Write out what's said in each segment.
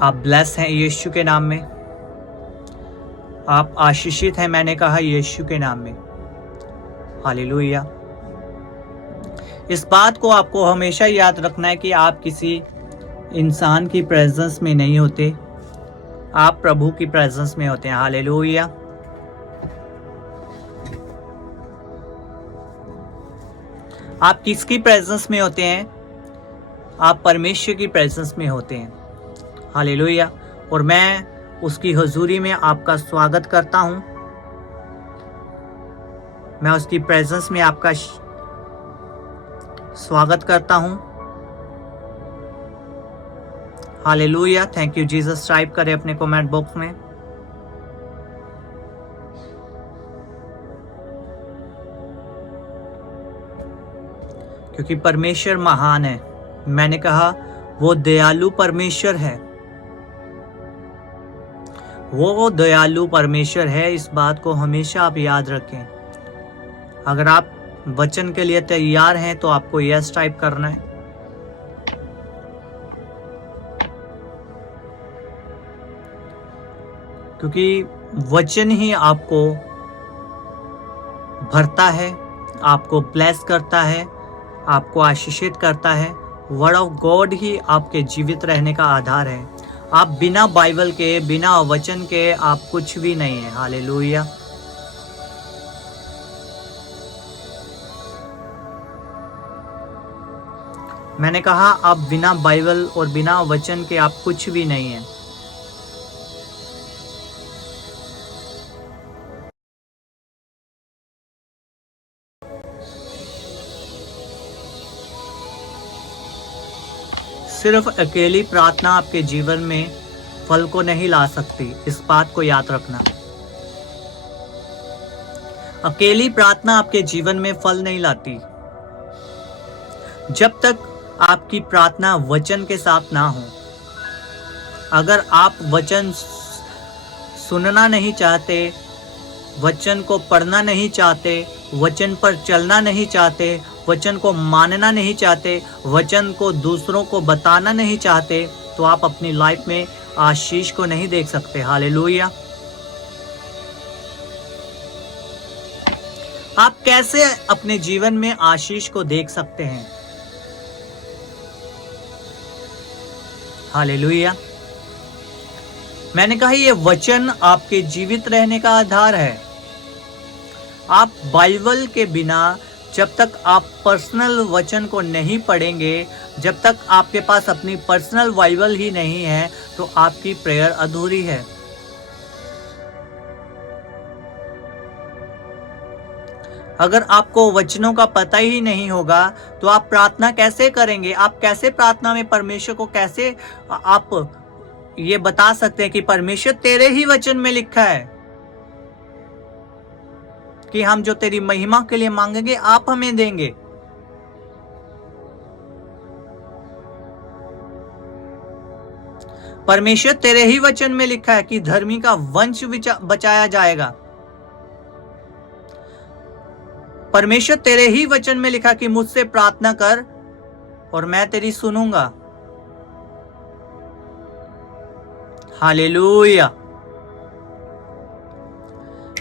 आप ब्लेस हैं यीशु के नाम में, आप आशीषित हैं, मैंने कहा यीशु के नाम में। हालेलुया। इस बात को आपको हमेशा याद रखना है कि आप किसी इंसान की प्रेजेंस में नहीं होते, आप प्रभु की प्रेजेंस में होते हैं। हालेलुया। आप किसकी प्रेजेंस में होते हैं? आप परमेश्वर की प्रेजेंस में होते हैं। हालेलुया। और मैं उसकी हुजूरी में आपका स्वागत करता हूं। मैं उसकी प्रेजेंस में आपका स्वागत करता हूं। Hallelujah. Thank you Jesus. Type करें अपने कमेंट बॉक्स में। क्योंकि परमेश्वर महान है। मैंने कहा वो दयालु परमेश्वर है, वो दयालु परमेश्वर है। इस बात को हमेशा आप याद रखें। अगर आप वचन के लिए तैयार हैं तो आपको यस टाइप करना है। क्योंकि वचन ही आपको भरता है, आपको ब्लेस करता है, आपको आशीषित करता है। वर्ड ऑफ गॉड ही आपके जीवित रहने का आधार है। आप बिना बाइबल के, बिना वचन के आप कुछ भी नहीं है। हालेलुया। मैंने कहा आप बिना बाइबल और बिना वचन के आप कुछ भी नहीं है। सिर्फ अकेली प्रार्थना आपके जीवन में फल को नहीं ला सकती, इस बात को याद रखना। अकेली प्रार्थना आपके जीवन में फल नहीं लाती जब तक आपकी प्रार्थना वचन के साथ ना हो। अगर आप वचन सुनना नहीं चाहते, वचन को पढ़ना नहीं चाहते, वचन पर चलना नहीं चाहते, वचन को मानना नहीं चाहते, वचन को दूसरों को बताना नहीं चाहते, तो आप अपनी लाइफ में आशीष को नहीं देख सकते। हालेलुया। आप कैसे अपने जीवन में आशीष को देख सकते हैं? हालेलुया। मैंने कहा ये वचन आपके जीवित रहने का आधार है। आप बाइबल के बिना, जब तक आप पर्सनल वचन को नहीं पढ़ेंगे, जब तक आपके पास अपनी पर्सनल बाइबल ही नहीं है, तो आपकी प्रेयर अधूरी है। अगर आपको वचनों का पता ही नहीं होगा तो आप प्रार्थना कैसे करेंगे? आप कैसे प्रार्थना में परमेश्वर को कैसे आप ये बता सकते हैं कि परमेश्वर तेरे ही वचन में लिखा है कि हम जो तेरी महिमा के लिए मांगेंगे आप हमें देंगे। परमेश्वर तेरे ही वचन में लिखा है कि धर्मी का वंश बचाया जाएगा। परमेश्वर तेरे ही वचन में लिखा कि मुझसे प्रार्थना कर और मैं तेरी सुनूंगा। हालेलुया।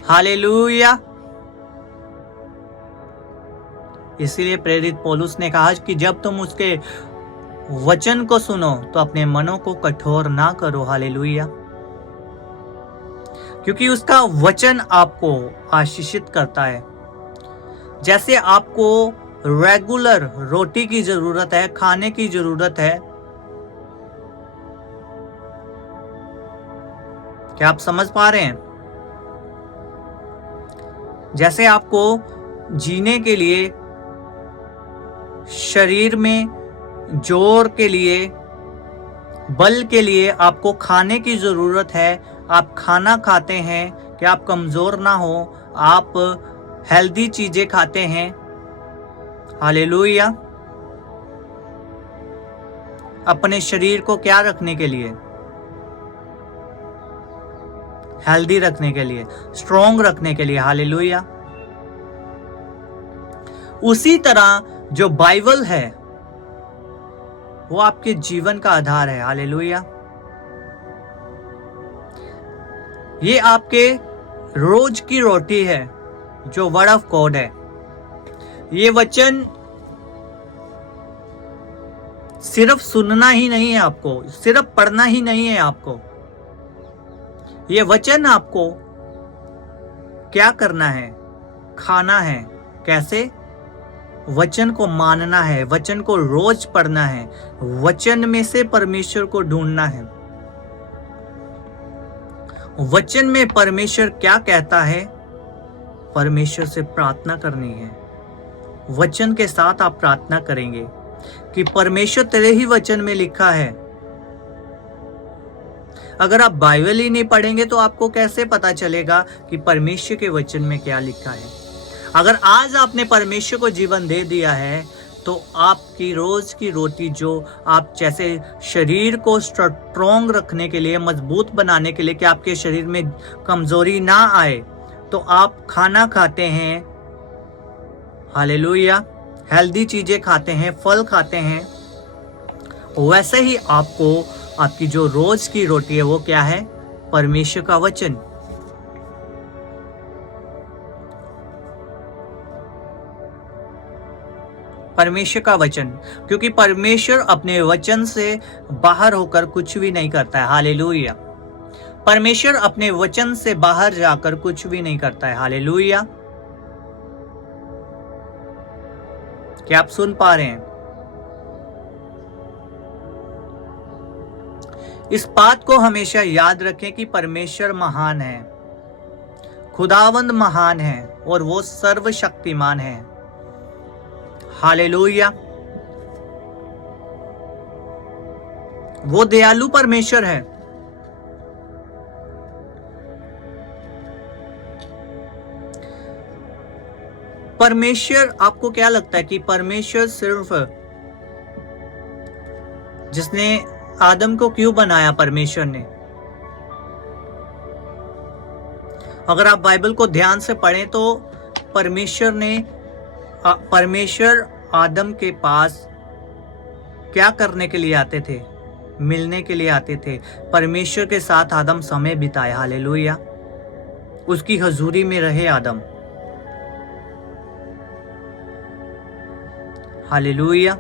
हालेलुया। इसीलिए प्रेरित पौलुस ने कहा कि जब तुम उसके वचन को सुनो तो अपने मनों को कठोर ना करो। हालेलुया। क्योंकि उसका वचन आपको आशीषित करता है। जैसे आपको रेगुलर रोटी की जरूरत है, खाने की जरूरत है, क्या आप समझ पा रहे हैं? जैसे आपको जीने के लिए, शरीर में जोर के लिए, बल के लिए आपको खाने की जरूरत है। आप खाना खाते हैं कि आप कमजोर ना हो, आप हेल्दी चीजें खाते हैं। हालेलुया। अपने शरीर को क्या रखने के लिए? हेल्दी रखने के लिए, स्ट्रॉन्ग रखने के लिए। हालेलुया। उसी तरह जो बाइबल है वो आपके जीवन का आधार है। हालेलुया। ये आपके रोज की रोटी है जो वर्ड ऑफ गॉड है। ये वचन सिर्फ सुनना ही नहीं है आपको, सिर्फ पढ़ना ही नहीं है आपको। ये वचन आपको क्या करना है? खाना है। कैसे? वचन को मानना है, वचन को रोज पढ़ना है, वचन में से परमेश्वर को ढूंढना है। वचन में परमेश्वर क्या कहता है, परमेश्वर से प्रार्थना करनी है। वचन के साथ आप प्रार्थना करेंगे कि परमेश्वर तेरे ही वचन में लिखा है। अगर आप बाइबल ही नहीं पढ़ेंगे तो आपको कैसे पता चलेगा कि परमेश्वर के वचन में क्या लिखा है? अगर आज आपने परमेश्वर को जीवन दे दिया है तो आपकी रोज की रोटी, जो आप जैसे शरीर को स्ट्रॉन्ग रखने के लिए, मजबूत बनाने के लिए कि आपके शरीर में कमजोरी ना आए, तो आप खाना खाते हैं, हालेलुया, हेल्दी चीजें खाते हैं, फल खाते हैं, वैसे ही आपको आपकी जो रोज की रोटी है वो क्या है? परमेश्वर का वचन। परमेश्वर का वचन, क्योंकि परमेश्वर अपने वचन से बाहर होकर कुछ भी नहीं करता है। हालेलुया। परमेश्वर अपने वचन से बाहर जाकर कुछ भी नहीं करता है। हालेलुया। क्या आप सुन पा रहे हैं? इस बात को हमेशा याद रखें कि परमेश्वर महान है, खुदावंद महान है और वो सर्वशक्तिमान है। हालेलुया। वो दयालु परमेश्वर है। परमेश्वर, आपको क्या लगता है कि परमेश्वर सिर्फ, जिसने आदम को क्यों बनाया परमेश्वर ने? अगर आप बाइबल को ध्यान से पढ़ें तो परमेश्वर आदम के पास क्या करने के लिए आते थे? मिलने के लिए आते थे। परमेश्वर के साथ आदम समय बिताए। हालेलुया। उसकी हजूरी में रहे आदम। हालेलुया।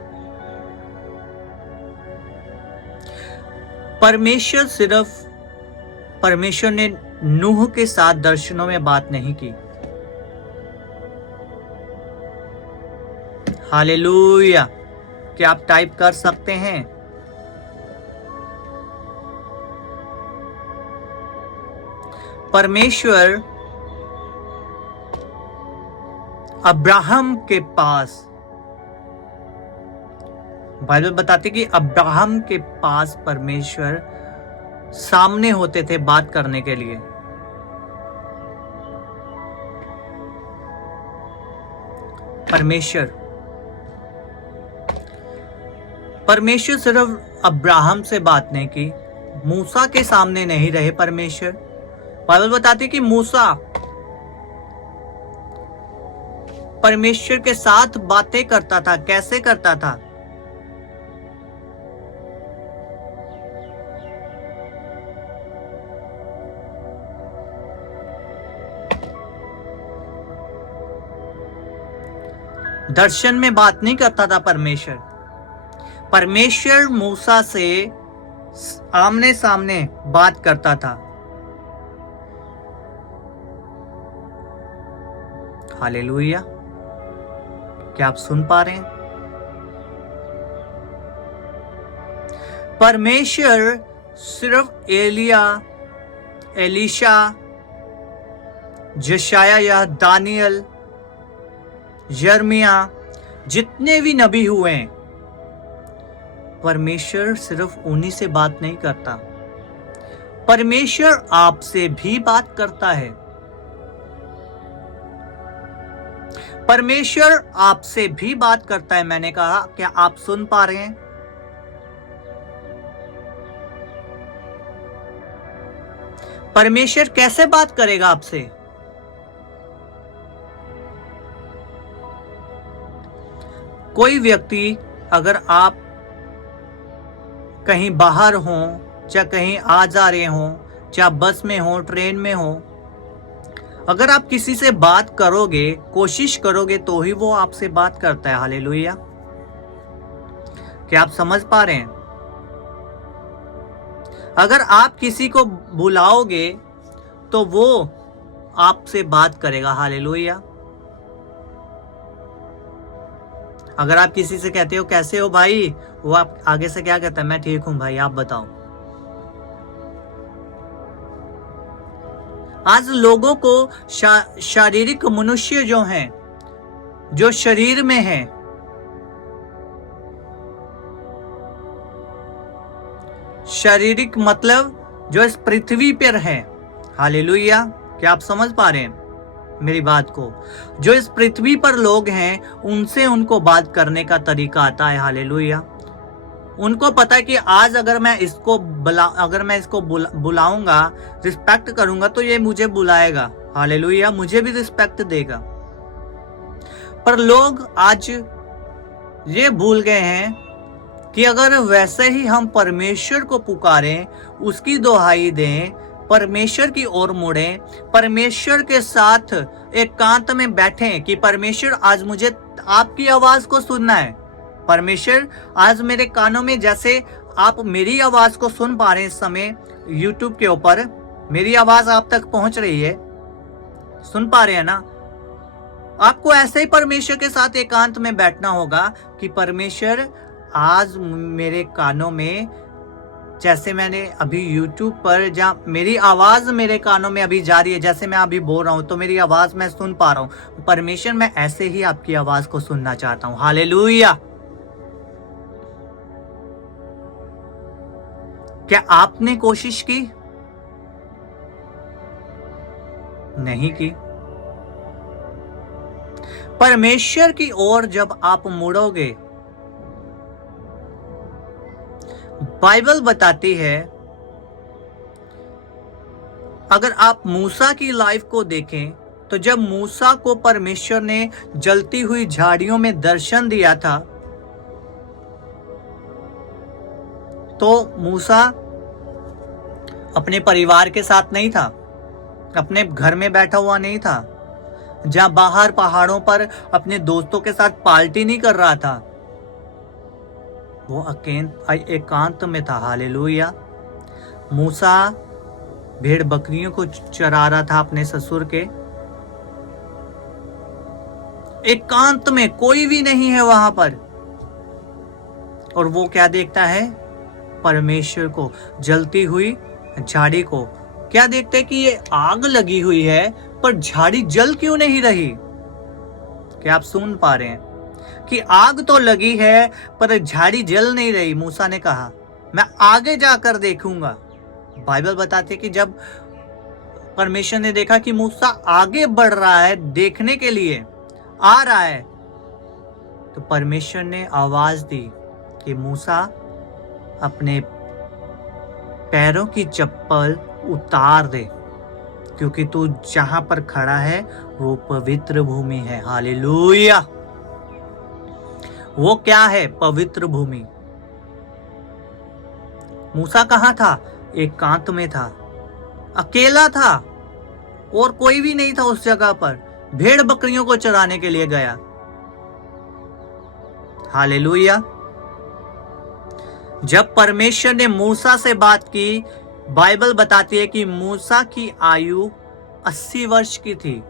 परमेश्वर ने नूह के साथ दर्शनों में बात नहीं की। हालेलुया। क्या आप टाइप कर सकते हैं? परमेश्वर अब्राहम के पास, बाइबल बताती कि अब्राहम के पास परमेश्वर सामने होते थे बात करने के लिए। परमेश्वर सिर्फ अब्राहम से बात नहीं की, मूसा के सामने नहीं रहे परमेश्वर। बाइबल बताती कि मूसा परमेश्वर के साथ बातें करता था। कैसे करता था? दर्शन में बात नहीं करता था परमेश्वर मूसा से आमने सामने बात करता था। हालेलुया। क्या आप सुन पा रहे हैं? परमेश्वर सिर्फ एलीशा, जशाया या दानियल, यर्मिया, जितने भी नबी हुए हैं, परमेश्वर सिर्फ उन्हीं से बात नहीं करता। परमेश्वर आपसे भी बात करता है। परमेश्वर आपसे भी बात करता है। मैंने कहा, क्या आप सुन पा रहे हैं? परमेश्वर कैसे बात करेगा आपसे? कोई व्यक्ति, अगर आप कहीं बाहर हों, चाहे कहीं आ जा रहे हों, चाहे बस में हो, ट्रेन में हो, अगर आप किसी से बात करोगे, कोशिश करोगे, तो ही वो आपसे बात करता है। हालेलुया। क्या आप समझ पा रहे हैं? अगर आप किसी को बुलाओगे तो वो आपसे बात करेगा। हालेलुया। अगर आप किसी से कहते हो कैसे हो भाई, वो आप आगे से क्या कहता है? मैं ठीक हूं भाई, आप बताओ। आज लोगों को शारीरिक मनुष्य जो हैं, जो शरीर में हैं, शारीरिक मतलब जो इस पृथ्वी पर है। हालेलुया। क्या आप समझ पा रहे हैं मेरी बात को? जो इस पृथ्वी पर लोग हैं, उनसे उनको बात करने का तरीका आता है। हालेलुया। उनको पता है कि आज अगर मैं इसको बुलाऊंगा, रिस्पेक्ट करूंगा, तो ये मुझे बुलाएगा। हालेलुया। मुझे भी रिस्पेक्ट देगा। पर लोग आज ये भूल गए हैं कि अगर वैसे ही हम परमेश्वर को पुकारें, उसकी दुहाई दें, परमेश्वर की ओर मुड़ें, परमेश्वर के साथ एकांत में बैठें कि परमेश्वर आज मुझे आपकी आवाज को सुनना है। परमेश्वर आज मेरे कानों में, जैसे आप मेरी आवाज को सुन पा रहे हैं इस समय YouTube के ऊपर, मेरी आवाज आप तक पहुंच रही है, सुन पा रहे हैं ना? आपको ऐसे ही परमेश्वर के साथ एकांत में बैठना होगा कि परमेश्वर आज मेरे कानों में, जैसे मैंने अभी YouTube पर, जहाँ मेरी आवाज मेरे कानों में अभी जा रही है, जैसे मैं अभी बोल रहा हूं तो मेरी आवाज मैं सुन पा रहा हूं। परमेश्वर, मैं ऐसे ही आपकी आवाज को सुनना चाहता हूं। हालेलुया। क्या आपने कोशिश की? नहीं की। परमेश्वर की ओर जब आप मुड़ोगे, बाइबल बताती है, अगर आप मूसा की लाइफ को देखें तो जब मूसा को परमेश्वर ने जलती हुई झाड़ियों में दर्शन दिया था, तो मूसा अपने परिवार के साथ नहीं था, अपने घर में बैठा हुआ नहीं था, जहां बाहर पहाड़ों पर अपने दोस्तों के साथ पार्टी नहीं कर रहा था, वो एकांत में था। हालेलुया। मूसा भेड़ बकरियों को चरा रहा था अपने ससुर के, एकांत में, कोई भी नहीं है वहां पर, और वो क्या देखता है? परमेश्वर को, जलती हुई झाड़ी को। क्या देखते हैं कि ये आग लगी हुई है, पर झाड़ी जल क्यों नहीं रही? क्या आप सुन पा रहे हैं कि आग तो लगी है पर झाड़ी जल नहीं रही? मूसा ने कहा मैं आगे जाकर देखूंगा। बाइबल बताती है कि जब परमेश्वर ने देखा कि मूसा आगे बढ़ रहा है, देखने के लिए आ रहा है, तो परमेश्वर ने आवाज दी कि मूसा अपने पैरों की चप्पल उतार दे, क्योंकि तू जहां पर खड़ा है वो पवित्र भूमि है। हालेलुया। वो क्या है? पवित्र भूमि। मूसा कहां था? एकांत में था, अकेला था, और कोई भी नहीं था उस जगह पर, भेड़ बकरियों को चराने के लिए गया। हालेलुया। जब परमेश्वर ने मूसा से बात की, बाइबल बताती है कि मूसा की आयु 80 वर्ष की थी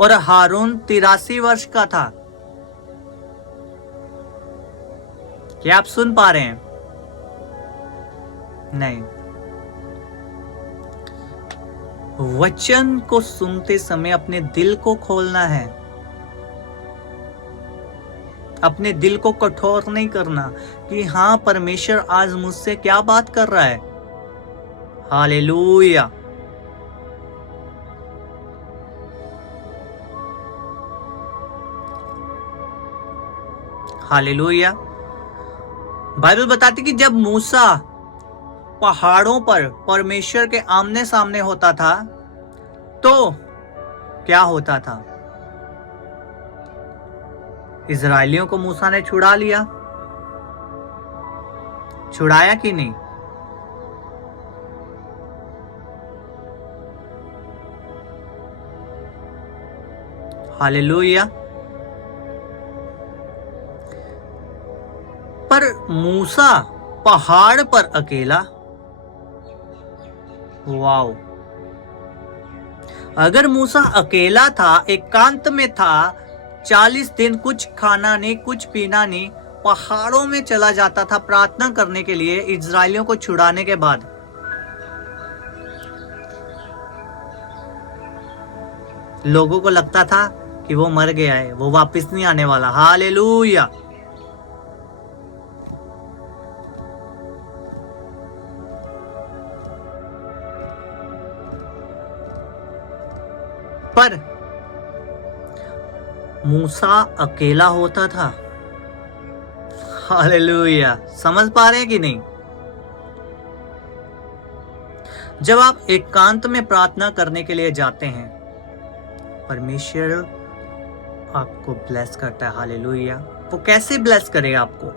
और हारून 83 वर्ष का था। क्या आप सुन पा रहे हैं? नहीं। वचन को सुनते समय अपने दिल को खोलना है, अपने दिल को कठोर नहीं करना कि हाँ, परमेश्वर आज मुझसे क्या बात कर रहा है। हालेलुया। हालेलुया। बाइबल बताती कि जब मूसा पहाड़ों पर परमेश्वर के आमने सामने होता था, तो क्या होता था? इजराइलियों को मूसा ने छुड़ा लिया, छुड़ाया कि नहीं? हालेलुया। पर मूसा पहाड़ पर अकेला, वाओ। अगर मूसा अकेला था, एकांत में था, 40 दिन कुछ खाना नहीं, कुछ पीना नहीं, पहाड़ों में चला जाता था प्रार्थना करने के लिए इजरायलियों को छुड़ाने के बाद, लोगों को लगता था कि वो मर गया है, वो वापस नहीं आने वाला। हालेलुया। पर मूसा अकेला होता था। हालेलुया। समझ पा रहे हैं कि नहीं? जब आप एकांत में प्रार्थना करने के लिए जाते हैं, परमेश्वर आपको ब्लेस करता है। हालेलुया। वो कैसे ब्लेस करेगा आपको?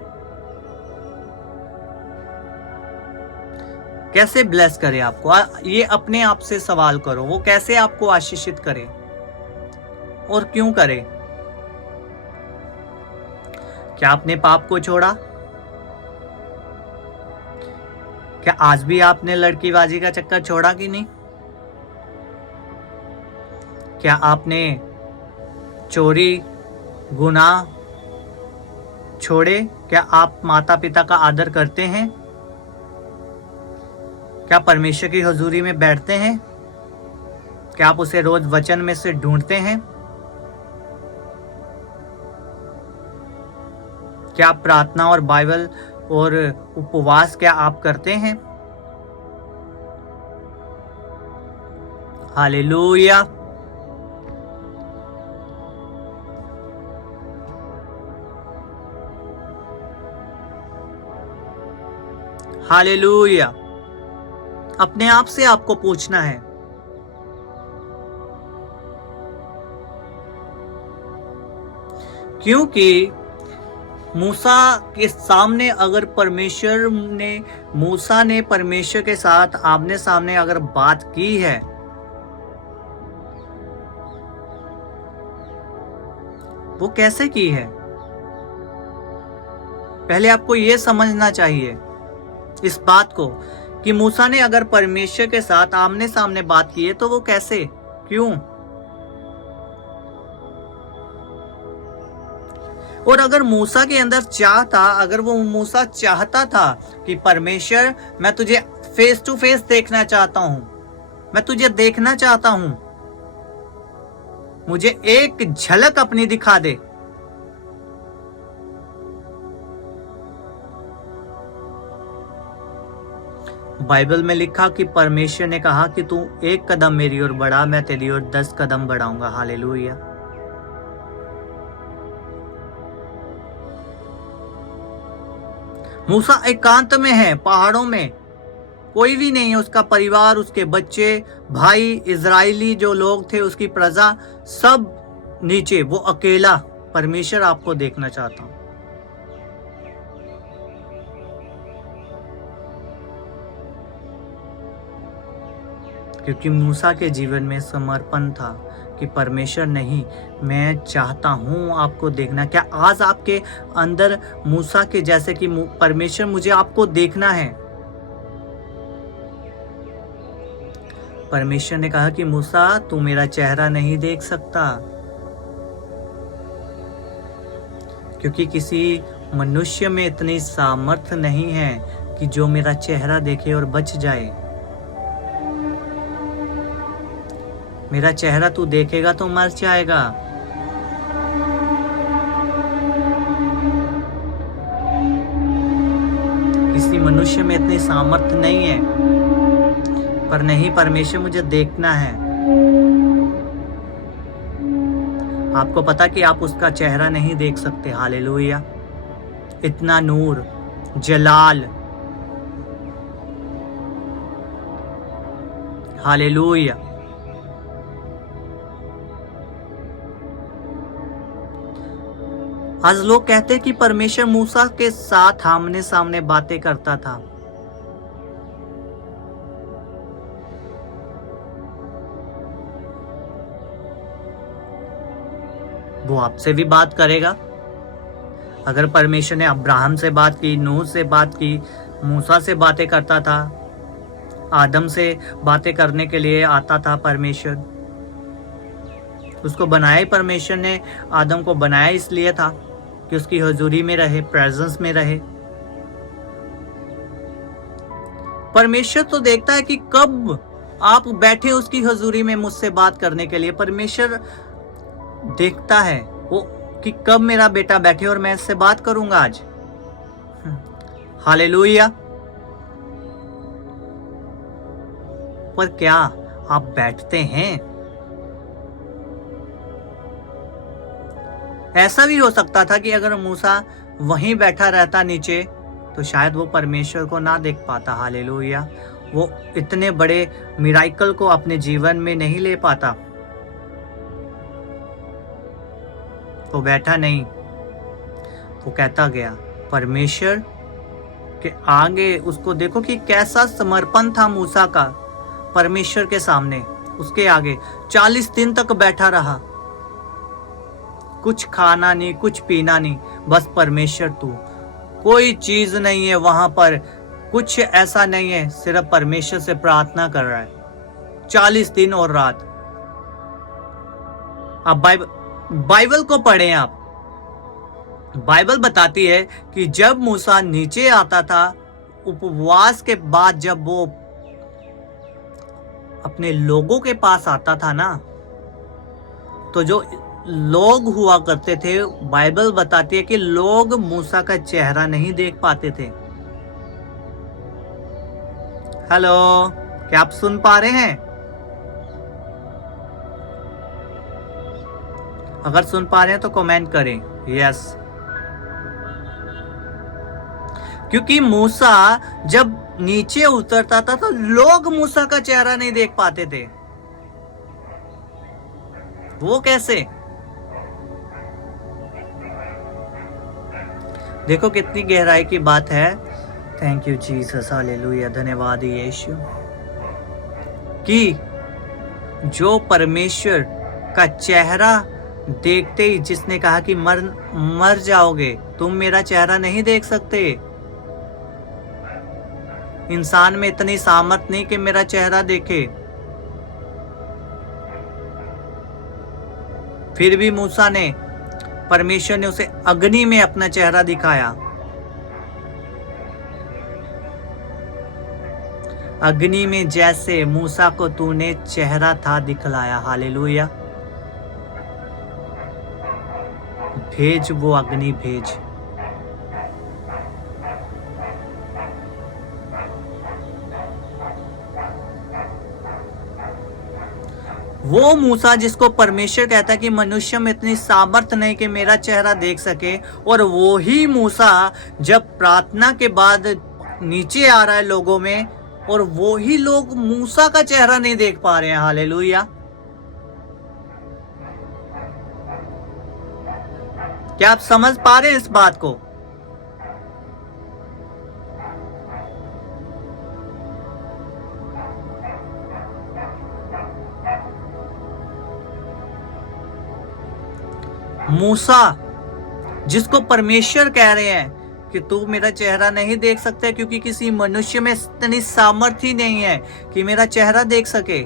कैसे ब्लेस करे आपको? ये अपने आप से सवाल करो, वो कैसे आपको आशीषित करे और क्यों करे? क्या आपने पाप को छोड़ा? क्या आज भी आपने लड़कीबाजी का चक्कर छोड़ा कि नहीं? क्या आपने चोरी, गुनाह छोड़े? क्या आप माता पिता का आदर करते हैं? क्या परमेश्वर की हुजूरी में बैठते हैं? क्या आप उसे रोज वचन में से ढूंढते हैं? क्या आप प्रार्थना और बाइबल और उपवास क्या आप करते हैं? हालेलुया। हालेलुया। अपने आप से आपको पूछना है। क्योंकि मूसा के सामने अगर मूसा ने परमेश्वर के साथ आमने सामने अगर बात की है, वो कैसे की है? पहले आपको यह समझना चाहिए इस बात को कि मूसा ने अगर परमेश्वर के साथ आमने सामने बात की है तो वो कैसे, क्यों? और अगर मूसा के अंदर चाह था, अगर वो मूसा चाहता था कि परमेश्वर मैं तुझे फेस टू फेस देखना चाहता हूं, मैं तुझे देखना चाहता हूं, मुझे एक झलक अपनी दिखा दे, बाइबल में लिखा कि परमेश्वर ने कहा कि तू एक कदम मेरी ओर बढ़ा, मैं तेरी ओर 10 कदम बढ़ाऊंगा। हालेलुया। मूसा एकांत में है, पहाड़ों में, कोई भी नहीं है, उसका परिवार, उसके बच्चे, भाई, इजरायली जो लोग थे, उसकी प्रजा, सब नीचे, वो अकेला। परमेश्वर आपको देखना चाहता हूं। क्योंकि मूसा के जीवन में समर्पण था कि परमेश्वर नहीं, मैं चाहता हूं आपको देखना। क्या आज आपके अंदर मूसा के जैसे कि परमेश्वर मुझे आपको देखना है? परमेश्वर ने कहा कि मूसा तू मेरा चेहरा नहीं देख सकता, क्योंकि किसी मनुष्य में इतनी सामर्थ्य नहीं है कि जो मेरा चेहरा देखे और बच जाए। मेरा चेहरा तू देखेगा तो मर जाएगा। किसी मनुष्य में इतनी सामर्थ्य नहीं है, पर नहीं, परमेश्वर मुझे देखना है। आपको पता कि आप उसका चेहरा नहीं देख सकते। हालेलुया। इतना नूर, जलाल। हालेलुया। आज लोग कहते हैं कि परमेश्वर मूसा के साथ आमने सामने बातें करता था। वो आपसे भी बात करेगा। अगर परमेश्वर ने अब्राहम से बात की, नूह से बात की, मूसा से बातें करता था, आदम से बातें करने के लिए आता था परमेश्वर। उसको बनाया ही परमेश्वर ने, आदम को बनाया इसलिए था कि उसकी हजूरी में रहे, प्रेजेंस में रहे। परमेश्वर तो देखता है कि कब आप बैठे उसकी हजूरी में मुझसे बात करने के लिए। परमेश्वर देखता है वो कि कब मेरा बेटा बैठे और मैं इससे बात करूंगा आज। हालेलुया। पर क्या आप बैठते हैं? ऐसा भी हो सकता था कि अगर मूसा वहीं बैठा रहता नीचे तो शायद वो परमेश्वर को ना देख पाता। हालेलुया। वो इतने बड़े मिराइकल को अपने जीवन में नहीं ले पाता। वो बैठा नहीं, वो कहता गया। परमेश्वर के आगे उसको देखो कि कैसा समर्पण था मूसा का परमेश्वर के सामने। उसके आगे 40 दिन तक बैठा रहा, कुछ खाना नहीं, कुछ पीना नहीं, बस परमेश्वर तू। कोई चीज नहीं है वहां पर, कुछ ऐसा नहीं है, सिर्फ परमेश्वर से प्रार्थना कर रहा है 40 दिन और रात। आप बाइबल को पढ़ें। आप बाइबल बताती है कि जब मूसा नीचे आता था उपवास के बाद, जब वो अपने लोगों के पास आता था ना, तो जो लोग हुआ करते थे, बाइबल बताती है कि लोग मूसा का चेहरा नहीं देख पाते थे। हेलो, क्या आप सुन पा रहे हैं? अगर सुन पा रहे हैं तो कमेंट करें यस। क्योंकि मूसा जब नीचे उतरता था तो लोग मूसा का चेहरा नहीं देख पाते थे। वो कैसे? देखो कितनी गहराई की बात है। थैंक यू जीसस, हालेलुया, धन्यवाद यीशु। कि जो परमेश्वर का चेहरा देखते ही, जिसने कहा कि मर जाओगे, तुम मेरा चेहरा नहीं देख सकते। इंसान में इतनी सामर्थ नहीं कि मेरा चेहरा देखे। फिर भी मूसा ने, परमेश्वर ने उसे अग्नि में अपना चेहरा दिखाया। अग्नि में जैसे मूसा को तूने चेहरा था दिखलाया। हालेलुया। भेज वो अग्नि, भेज। वो मूसा जिसको परमेश्वर कहता है कि मनुष्य में इतनी सामर्थ नहीं कि मेरा चेहरा देख सके, और वो ही मूसा जब प्रार्थना के बाद नीचे आ रहा है लोगों में, और वो ही लोग मूसा का चेहरा नहीं देख पा रहे हैं। हालेलुया। क्या आप समझ पा रहे हैं इस बात को? मूसा जिसको परमेश्वर कह रहे हैं कि तू मेरा चेहरा नहीं देख सकता, क्योंकि किसी मनुष्य में इतनी सामर्थ्य नहीं है कि मेरा चेहरा देख सके।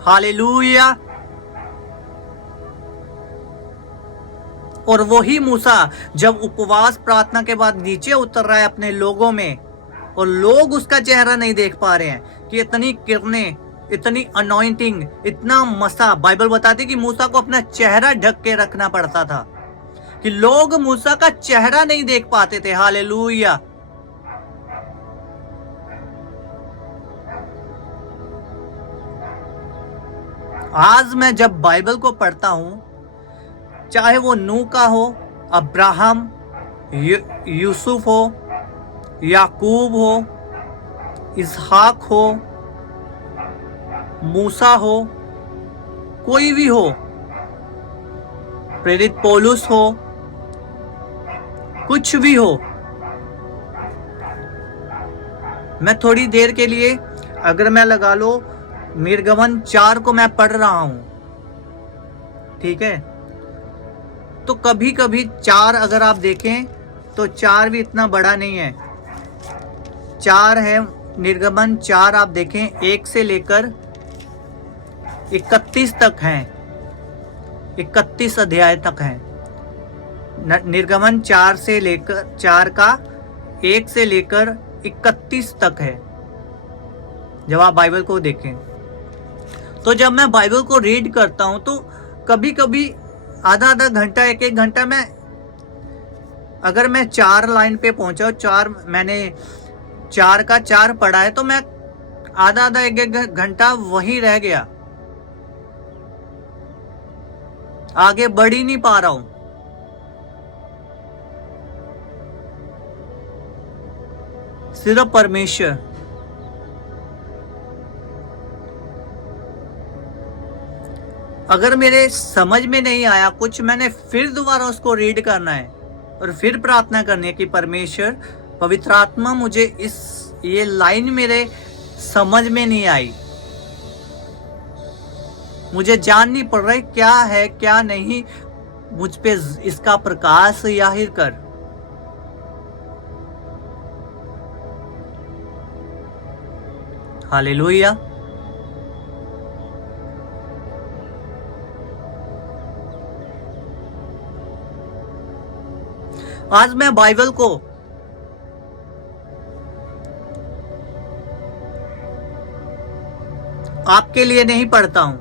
हालेलुया। और वही मूसा जब उपवास प्रार्थना के बाद नीचे उतर रहा है अपने लोगों में, और लोग उसका चेहरा नहीं देख पा रहे हैं कि इतनी किरणें, इतनी अनॉइंटिंग, इतना मसा। बाइबल बताती कि मूसा को अपना चेहरा ढक के रखना पड़ता था कि लोग मूसा का चेहरा नहीं देख पाते थे। हालेलुया। आज मैं जब बाइबल को पढ़ता हूं, चाहे वो नूह का हो, अब्राहम, यूसुफ हो, याकूब हो, इसहाक हो, मूसा हो, कोई भी हो, प्रेरित पौलुस हो, कुछ भी हो, मैं थोड़ी देर के लिए, अगर मैं लगा लो निर्गमन 4 को मैं पढ़ रहा हूं, ठीक है, तो कभी कभी 4 अगर आप देखें तो 4 भी इतना बड़ा नहीं है। 4 है, निर्गमन 4 आप देखें 1 से लेकर 31 तक हैं, 31 अध्याय तक हैं। निर्गमन 4 से लेकर 4 का 1 से लेकर 31 तक है। जब आप बाइबल को देखें तो जब मैं बाइबल को रीड करता हूं तो कभी कभी आधा आधा घंटा, एक एक घंटा में, अगर मैं 4 लाइन पे पहुंचा, 4 मैंने 4 का 4 पढ़ा है, तो मैं आधा आधा एक एक घंटा वहीं रह गया, आगे बढ़ ही नहीं पा रहा हूं। सिर्फ परमेश्वर। अगर मेरे समझ में नहीं आया कुछ, मैंने फिर दोबारा उसको रीड करना है और फिर प्रार्थना करनी है कि परमेश्वर, पवित्र आत्मा, मुझे ये लाइन मेरे समझ में नहीं आई, मुझे जान नहीं पड़ रहा है क्या है क्या नहीं, मुझ पे इसका प्रकाश जाहिर कर। हालेलुया। आज मैं बाइबल को आपके लिए नहीं पढ़ता हूं,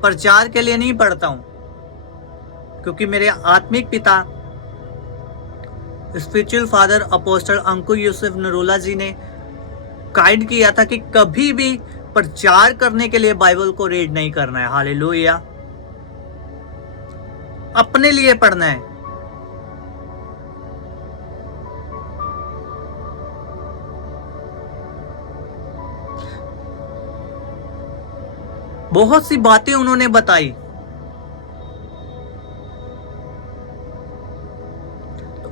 प्रचार के लिए नहीं पढ़ता हूं, क्योंकि मेरे आत्मिक पिता स्पिरिचुअल फादर अपोस्टल अंकुर यूसुफ नरूला जी ने गाइड किया था कि कभी भी प्रचार करने के लिए बाइबल को रीड नहीं करना है। हालेलुया। अपने लिए पढ़ना है। बहुत सी बातें उन्होंने बताई,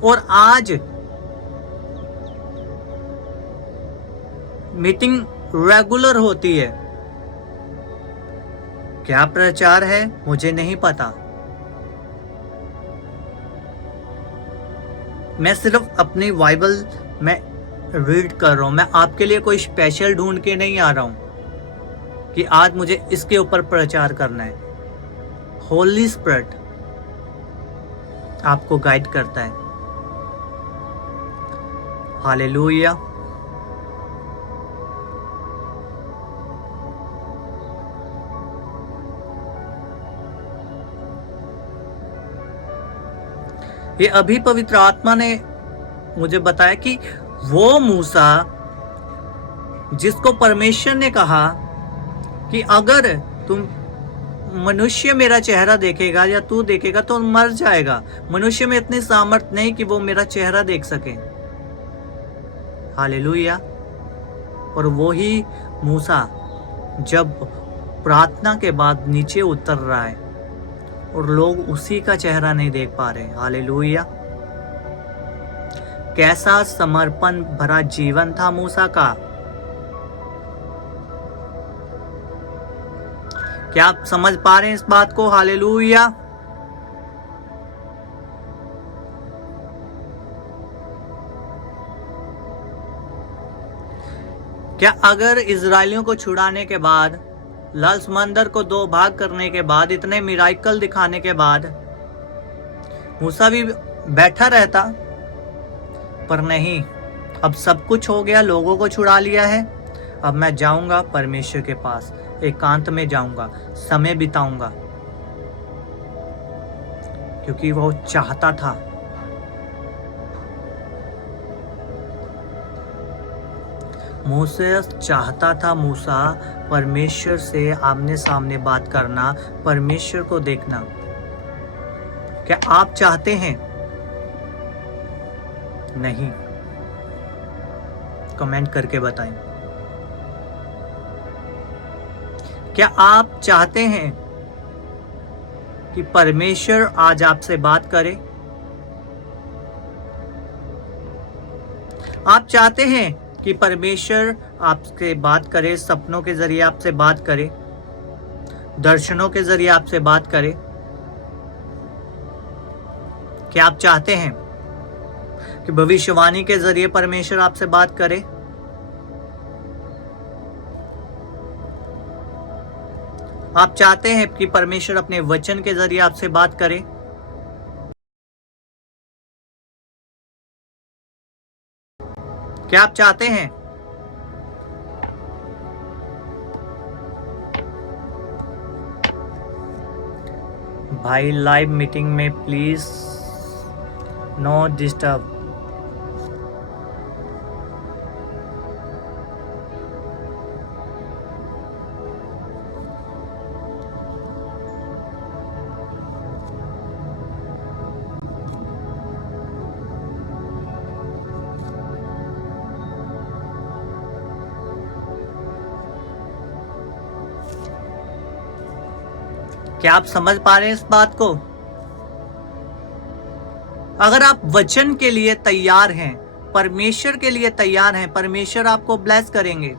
और आज मीटिंग रेगुलर होती है। क्या प्रचार है मुझे नहीं पता, मैं सिर्फ अपनी बाइबल में रीड कर रहा हूं। मैं आपके लिए कोई स्पेशल ढूंढ के नहीं आ रहा हूं कि आज मुझे इसके ऊपर प्रचार करना है। होली स्पिरिट आपको गाइड करता है। हालेलुया। ये अभी पवित्र आत्मा ने मुझे बताया कि वो मूसा जिसको परमेश्वर ने कहा कि अगर तुम मनुष्य मेरा चेहरा देखेगा या तू देखेगा तो मर जाएगा, मनुष्य में इतनी सामर्थ नहीं कि वो मेरा चेहरा देख सके। हालेलुया। और वो ही मूसा जब प्रार्थना के बाद नीचे उतर रहा है और लोग उसी का चेहरा नहीं देख पा रहे। हालेलुया। कैसा समर्पण भरा जीवन था मूसा का। क्या आप समझ पा रहे हैं इस बात को? हालेलुया। क्या अगर इजरायलियों को छुड़ाने के बाद, लाल समंदर को 2 भाग करने के बाद, इतने मिराकल दिखाने के बाद मूसा भी बैठा रहता? पर नहीं, अब सब कुछ हो गया, लोगों को छुड़ा लिया है। अब मैं जाऊंगा परमेश्वर के पास, एकांत में जाऊंगा, समय बिताऊंगा, क्योंकि वो चाहता था। मूसा चाहता था, मूसा परमेश्वर से आमने सामने बात करना, परमेश्वर को देखना। क्या आप चाहते हैं? नहीं? कमेंट करके बताएं। क्या आप चाहते हैं कि परमेश्वर आज आपसे बात करे? आप चाहते हैं कि परमेश्वर आपसे बात करे, सपनों के जरिए आपसे बात करे, दर्शनों के जरिए आपसे बात करे। क्या आप चाहते हैं कि भविष्यवाणी के जरिए परमेश्वर आपसे बात करे? आप चाहते हैं कि परमेश्वर अपने वचन के जरिए आपसे बात करे? क्या आप चाहते हैं? भाई लाइव मीटिंग में प्लीज नो डिस्टर्ब। क्या आप समझ पा रहे हैं इस बात को? अगर आप वचन के लिए तैयार हैं, परमेश्वर के लिए तैयार हैं, परमेश्वर आपको ब्लेस करेंगे।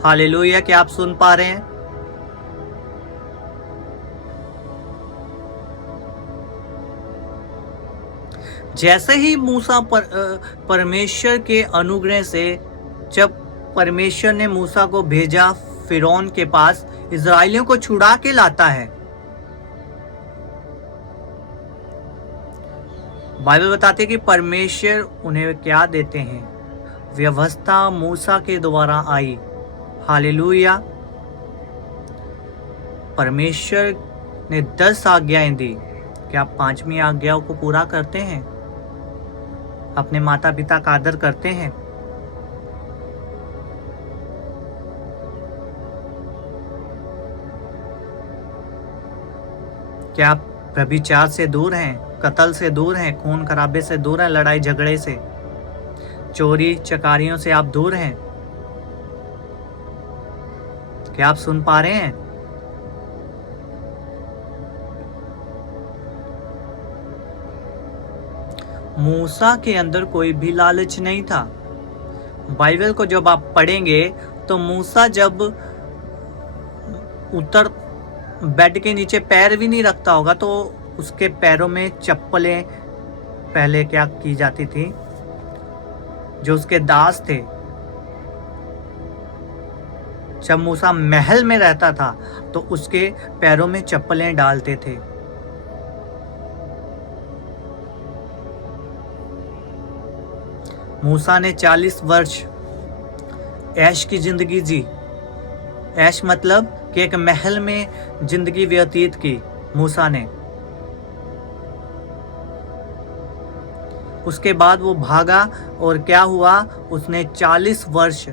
हालेलुया, क्या आप सुन पा रहे हैं? जैसे ही मूसा परमेश्वर के अनुग्रह से, जब परमेश्वर ने मूसा को भेजा फिरौन के पास, इजराइलियों को छुड़ा के लाता है। बाइबल बताती है कि परमेश्वर उन्हें क्या देते हैं? व्यवस्था मूसा के द्वारा आई। हालेलुया। परमेश्वर ने 10 आज्ञाएं दी। क्या आप 5वीं आज्ञा को पूरा करते हैं? अपने माता पिता का आदर करते हैं? क्या आप व्यभिचार से दूर हैं? कत्ल से दूर हैं? खून खराबे से दूर हैं? लड़ाई झगड़े से, चोरी चकारियों से आप दूर हैं? क्या आप सुन पा रहे हैं? मूसा के अंदर कोई भी लालच नहीं था। बाइबल को जब आप पढ़ेंगे तो मूसा जब उतर बेड के नीचे पैर भी नहीं रखता होगा तो उसके पैरों में चप्पलें पहले क्या की जाती थी? जो उसके दास थे, जब मूसा महल में रहता था तो उसके पैरों में चप्पलें डालते थे। मूसा ने 40 वर्ष ऐश की जिंदगी जी। ऐश मतलब कि एक महल में जिंदगी व्यतीत की मूसा ने। उसके बाद वो भागा और क्या हुआ? उसने 40 वर्ष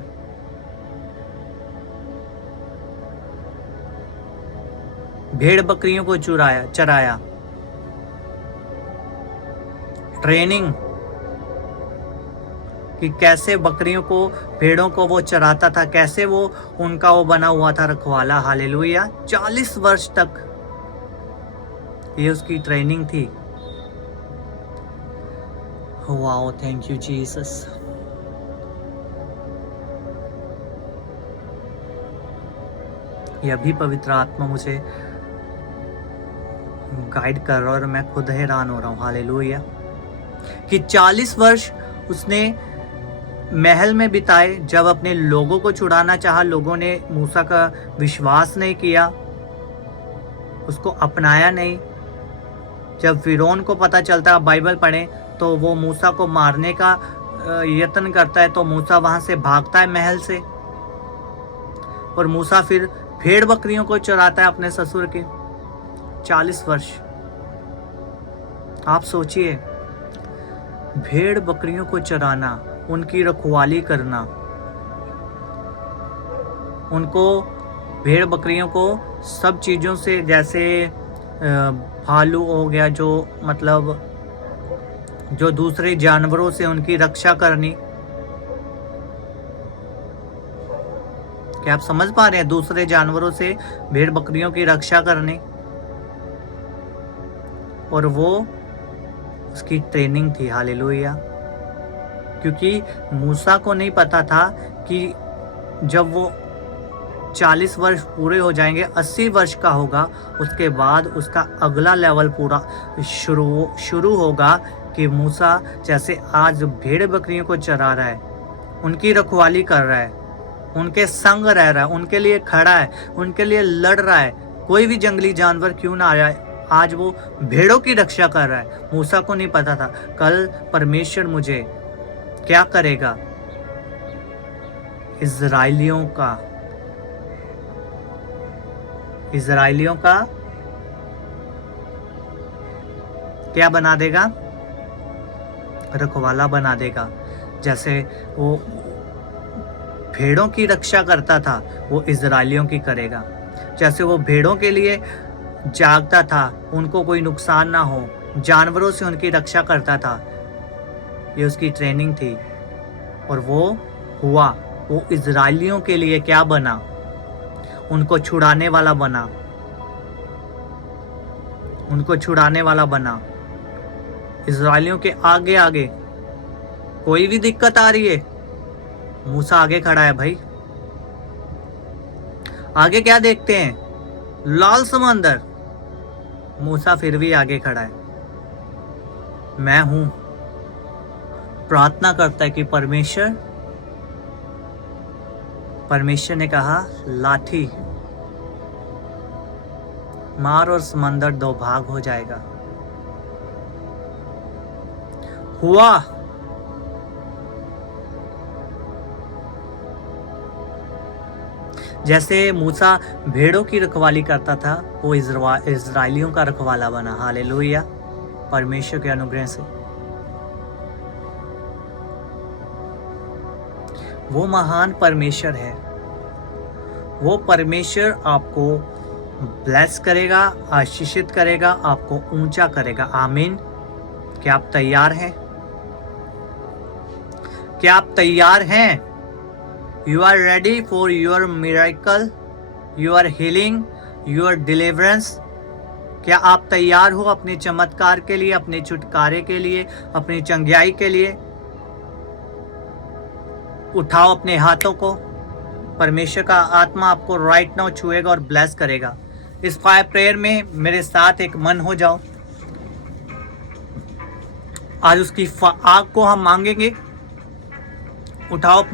भेड़ बकरियों को चराया। ट्रेनिंग कि कैसे बकरियों को, भेड़ों को वो चराता था, कैसे वो उनका वो बना हुआ था रखवाला। हालेलुया। 40 वर्ष तक ये उसकी ट्रेनिंग थी। Wow, thank you Jesus. यह भी पवित्र आत्मा मुझे गाइड कर रहा है और मैं खुद हैरान हो रहा हूँ। हालेलुया। कि 40 वर्ष उसने महल में बिताए। जब अपने लोगों को छुड़ाना चाहा, लोगों ने मूसा का विश्वास नहीं किया, उसको अपनाया नहीं। जब फिरौन को पता चलता, बाइबल पढ़ें तो वो मूसा को मारने का यत्न करता है, तो मूसा वहां से भागता है महल से और मूसा फिर भेड़ बकरियों को चराता है अपने ससुर के। 40 वर्ष। आप सोचिए, भेड़ बकरियों को चराना, उनकी रखवाली करना, उनको भेड़ बकरियों को सब चीज़ों से, जैसे भालू हो गया, जो मतलब जो दूसरे जानवरों से उनकी रक्षा करनी। क्या आप समझ पा रहे हैं? दूसरे जानवरों से भेड़ बकरियों की रक्षा करनी, और वो उसकी ट्रेनिंग थी। हालेलुया। क्योंकि मूसा को नहीं पता था कि जब वो 40 वर्ष पूरे हो जाएंगे, 80 वर्ष का होगा, उसके बाद उसका अगला लेवल पूरा शुरू होगा कि मूसा जैसे आज भेड़ बकरियों को चरा रहा है, उनकी रखवाली कर रहा है, उनके संग रह रहा है, उनके लिए खड़ा है, उनके लिए लड़ रहा है, कोई भी जंगली जानवर क्यों ना आया, आज वो भेड़ों की रक्षा कर रहा है। मूसा को नहीं पता था कल परमेश्वर मुझे क्या करेगा। इजराइलियों का क्या बना देगा? रखवाला बना देगा। जैसे वो भेड़ों की रक्षा करता था, वो इजराइलियों की करेगा। जैसे वो भेड़ों के लिए जागता था, उनको कोई नुकसान ना हो, जानवरों से उनकी रक्षा करता था, ये उसकी ट्रेनिंग थी। और वो हुआ, वो इजराइलियों के लिए क्या बना? उनको छुड़ाने वाला बना, उनको छुड़ाने वाला बना। इजराइलियों के आगे आगे कोई भी दिक्कत आ रही है, मूसा आगे खड़ा है भाई। आगे क्या देखते हैं? लाल समंदर। मूसा फिर भी आगे खड़ा है। मैं हूं, प्रार्थना करता है कि परमेश्वर ने कहा लाठी मार और समंदर 2 भाग हो जाएगा। हुआ। जैसे मूसा भेड़ों की रखवाली करता था, वो इजराइलियों का रखवाला बना। हालेलुया, परमेश्वर के अनुग्रह से। वो महान परमेश्वर है। वो परमेश्वर आपको ब्लेस करेगा, आशीषित करेगा, आपको ऊंचा करेगा। आमीन। क्या आप तैयार हैं? क्या आप तैयार हैं? You are ready for your miracle, your healing, your deliverance. क्या आप तैयार हो अपने चमत्कार के लिए, अपने छुटकारे के लिए, अपनी चंगाई के लिए? उठाओ अपने हाथों को। परमेश्वर का आत्मा आपको राइट नाउ छुएगा और ब्लेस करेगा। इस फायर प्रेयर में मेरे साथ एक मन हो जाओ। आज उसकी आग को हम मांगेंगे। उठाओ अपने